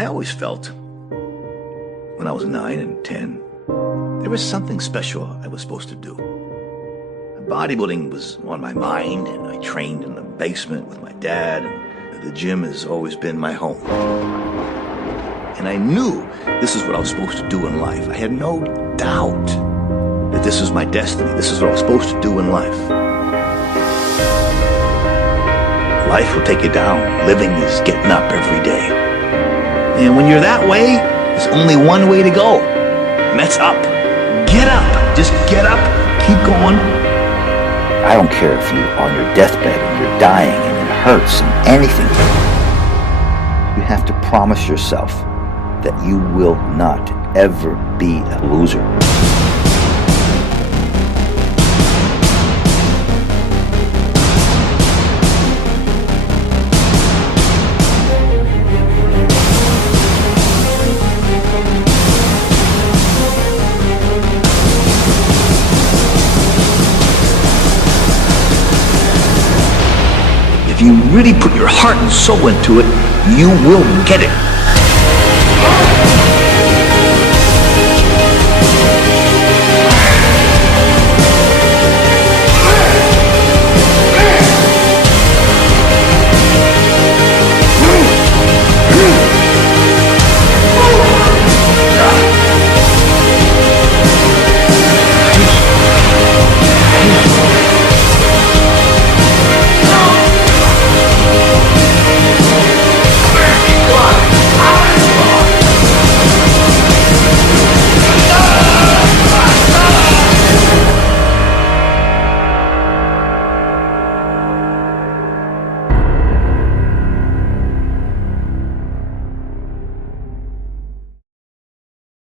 I always felt, when I was 9 and 10, there was something special I was supposed to do. Bodybuilding was on my mind, and I trained in the basement with my dad, and the gym has always been my home. And I knew this is what I was supposed to do in life. I had no doubt that this was my destiny. This is what I was supposed to do in life. Life will take you down. Living is getting up every day. And when you're that way, there's only one way to go, and that's up. Get up. Just get up. Keep going. I don't care if you're on your deathbed and you're dying and it hurts and anything. You have to promise yourself that you will not ever be a loser. If you really put your heart and soul into it, you will get it.